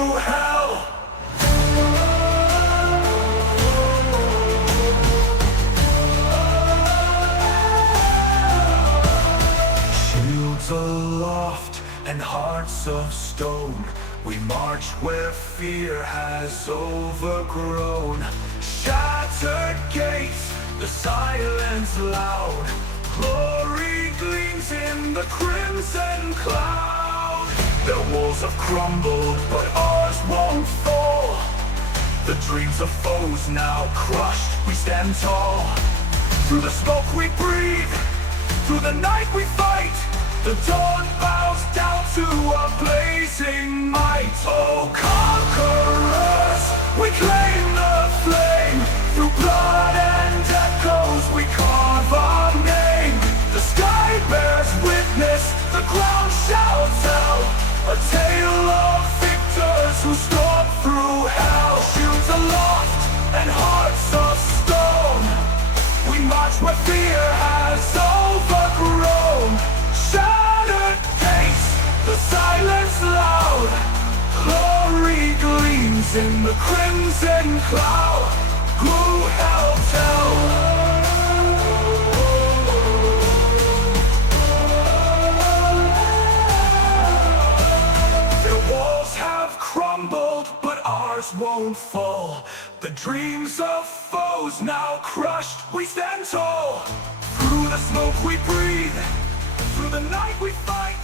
through hell. Shields aloft and hearts of stone, we march where fear has overgrown. Shattered gates, the silence loud, glory gleams in the crimson cloud. Their walls have crumbled, but ours won't fall. The dreams of foes now crushed, we stand tall. Through the smoke we breathe, through the night we fight. The dawn bows down to a blazing might. Oh, conquerors, we claim the flame. Through blood and echoes we carve our name. The sky bears witness, the ground shall tell a tale of victors who storm through hell. Shields aloft and hearts of stone, we march where fear has overgrown. Shattered gates, the silence loud, glory gleams in the crimson cloud. Who hell tell? Their walls have crumbled, but ours won't fall. The dreams of foes now crushed, we stand tall. Through the smoke we breathe, through the night we fight.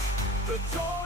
The dawn